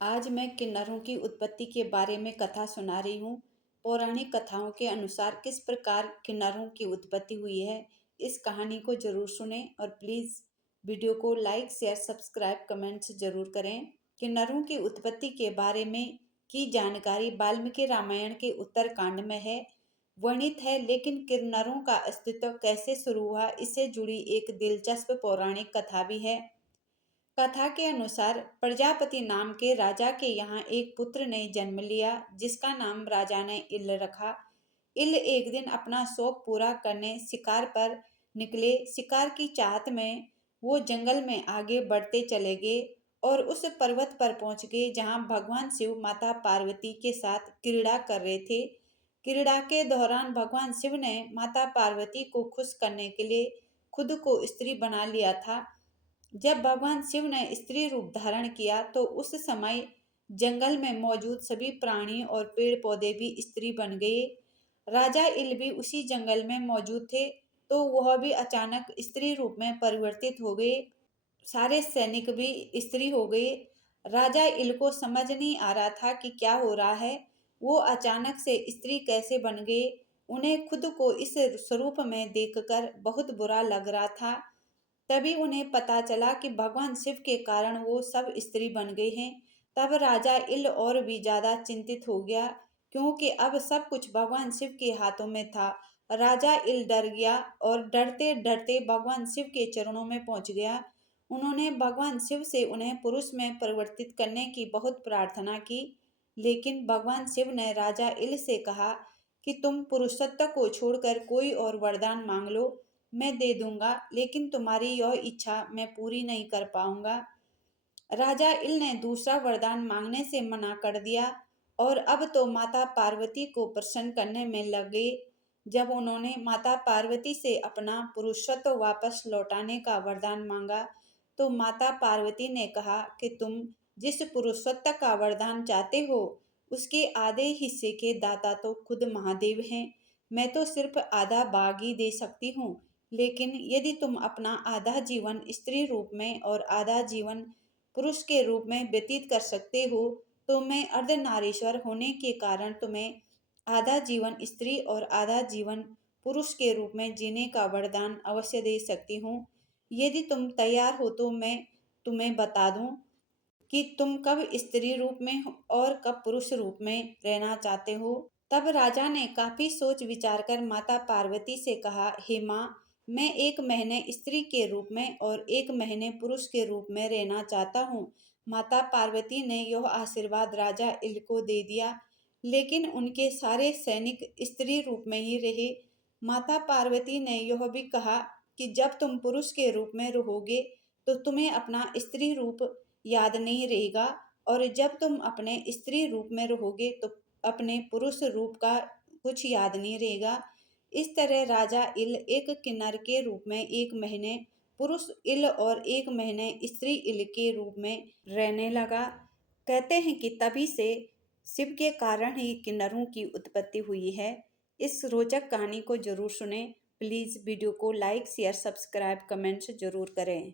आज मैं किन्नरों की उत्पत्ति के बारे में कथा सुना रही हूँ। पौराणिक कथाओं के अनुसार किस प्रकार किन्नरों की उत्पत्ति हुई है। इस कहानी को जरूर सुनें और प्लीज़ वीडियो को लाइक शेयर सब्सक्राइब कमेंट्स जरूर करें। किन्नरों की उत्पत्ति के बारे में की जानकारी वाल्मीकि रामायण के उत्तरकांड में है वर्णित है, लेकिन किन्नरों का अस्तित्व कैसे शुरू हुआ इससे जुड़ी एक दिलचस्प पौराणिक कथा भी है। कथा के अनुसार प्रजापति नाम के राजा के यहाँ एक पुत्र ने जन्म लिया जिसका नाम राजा ने इल रखा। इल एक दिन अपना शौक पूरा करने शिकार पर निकले। शिकार की चाहत में वो जंगल में आगे बढ़ते चले गए और उस पर्वत पर पहुंच गए जहां भगवान शिव माता पार्वती के साथ क्रीड़ा कर रहे थे। क्रीड़ा के दौरान भगवान शिव ने माता पार्वती को खुश करने के लिए खुद को स्त्री बना लिया था। जब भगवान शिव ने स्त्री रूप धारण किया तो उस समय जंगल में मौजूद सभी प्राणी और पेड़ पौधे भी स्त्री बन गए। राजा इल भी उसी जंगल में मौजूद थे तो वह भी अचानक स्त्री रूप में परिवर्तित हो गए। सारे सैनिक भी स्त्री हो गए। राजा इल को समझ नहीं आ रहा था कि क्या हो रहा है। वो अचानक से स्त्री कैसे बन गए। उन्हें खुद को इस स्वरूप में देखकर बहुत बुरा लग रहा था। तभी उन्हें पता चला कि भगवान शिव के कारण वो सब स्त्री बन गए हैं। तब राजा इल और भी ज्यादा चिंतित हो गया क्योंकि अब सब कुछ भगवान शिव के हाथों में था। राजा इल डर गया और डरते डरते भगवान शिव के चरणों में पहुंच गया। उन्होंने भगवान शिव से उन्हें पुरुष में परिवर्तित करने की बहुत प्रार्थना की, लेकिन भगवान शिव ने राजा इल से कहा कि तुम पुरुषत्व को छोड़कर कोई और वरदान मांग लो, मैं दे दूंगा, लेकिन तुम्हारी यह इच्छा मैं पूरी नहीं कर पाऊंगा। राजा इल ने दूसरा वरदान मांगने से मना कर दिया और अब तो माता पार्वती को प्रसन्न करने में लग गए। जब उन्होंने माता पार्वती से अपना पुरुषत्व वापस लौटाने का वरदान मांगा तो माता पार्वती ने कहा कि तुम जिस पुरुषत्व का वरदान चाहते हो उसके आधे हिस्से के दाता तो खुद महादेव हैं। मैं तो सिर्फ आधा भाग ही दे सकती हूँ, लेकिन यदि तुम अपना आधा जीवन स्त्री रूप में और आधा जीवन पुरुष के रूप में व्यतीत कर सकते हो तो मैं अर्धनारीश्वर होने के कारण तुम्हें आधा जीवन स्त्री और आधा जीवन पुरुष के रूप में जीने का वरदान अवश्य दे सकती हूँ। यदि तुम तैयार हो तो मैं तुम्हें बता दूं कि तुम कब स्त्री रूप में और कब पुरुष रूप में रहना चाहते हो। तब राजा ने काफी सोच विचार कर माता पार्वती से कहा, हे माँ, मैं 1 महीने स्त्री के रूप में और 1 महीने पुरुष के रूप में रहना चाहता हूँ। माता पार्वती ने यह आशीर्वाद राजा इल को दे दिया, लेकिन उनके सारे सैनिक स्त्री रूप में ही रहे। माता पार्वती ने यह भी कहा कि जब तुम पुरुष के रूप में रहोगे तो तुम्हें अपना स्त्री रूप याद नहीं रहेगा, और जब तुम अपने स्त्री रूप में रहोगे तो अपने पुरुष रूप का कुछ याद नहीं रहेगा। इस तरह राजा इल एक किन्नर के रूप में 1 महीने पुरुष इल और 1 महीने स्त्री इल के रूप में रहने लगा। कहते हैं कि तभी से शिव के कारण ही किन्नरों की उत्पत्ति हुई है। इस रोचक कहानी को जरूर सुने। प्लीज़ वीडियो को लाइक शेयर सब्सक्राइब कमेंट्स जरूर करें।